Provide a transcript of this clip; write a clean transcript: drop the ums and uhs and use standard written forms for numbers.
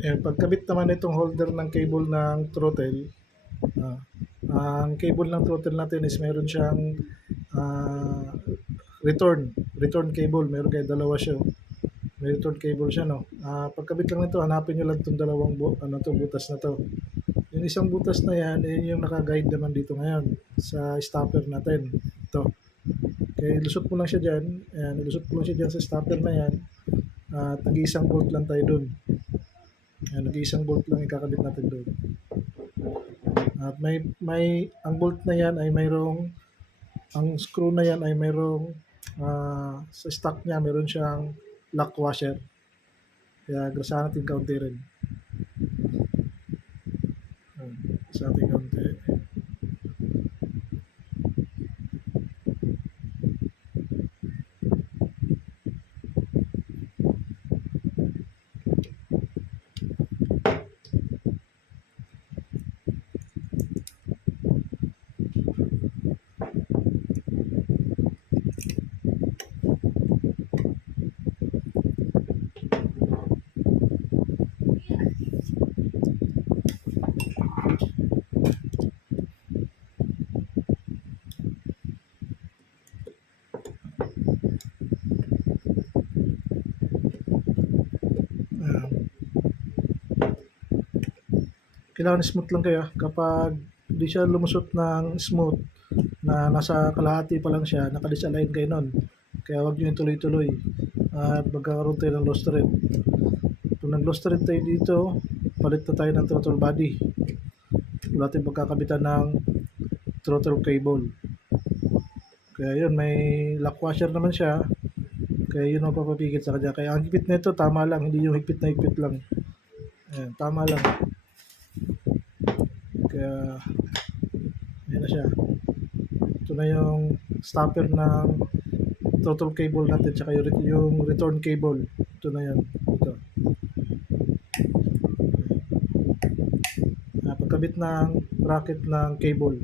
Pagkabit naman itong holder ng cable ng throttle, ah, ang cable ng throttle natin is meron siyang ah, return cable. Meron kayo dalawa siya. May return cable siya, no? Pagkabit lang nito, hanapin nyo lang itong dalawang butas na to. Yung isang butas na yan, yung naka-guide naman dito ngayon sa stopper natin. Ito. Kaya ilusot mo lang siya dyan. Ayan, ilusot mo lang siya dyan sa stopper na yan. At nag-iisang bolt lang tayo dun. Ayan, nag-iisang bolt lang ikakabit natin dun. At ang bolt na yan ay ang screw na yan ay mayroong, sa stock niya, mayroon siyang lock washer. Kaya grasahan natin kaunti rin. Sa ating kaunti. Ayan. Kailangan smooth lang kayo. Kapag di siya lumusot ng smooth, na nasa kalahati pa lang siya, naka-disalign kayo nun. Kaya huwag nyo yung tuloy-tuloy. At magkakaroon tayo ng lost thread. Kung nag-lost thread tayo dito, palit na tayo ng throttle body. Wala tayong pagkakabitan ng throttle cable. Kaya yun, may lock washer naman siya. Kaya yun ang papapigil sa kanya. Kaya ang higpit na ito, tama lang. Hindi yung higpit na higpit lang. Ayan, tama lang. Kaya, ayan na siya. Ito na yung stopper ng throttle cable natin, tsaka yung return cable. Ito na yan. Ito. Pagkabit ng bracket ng cable.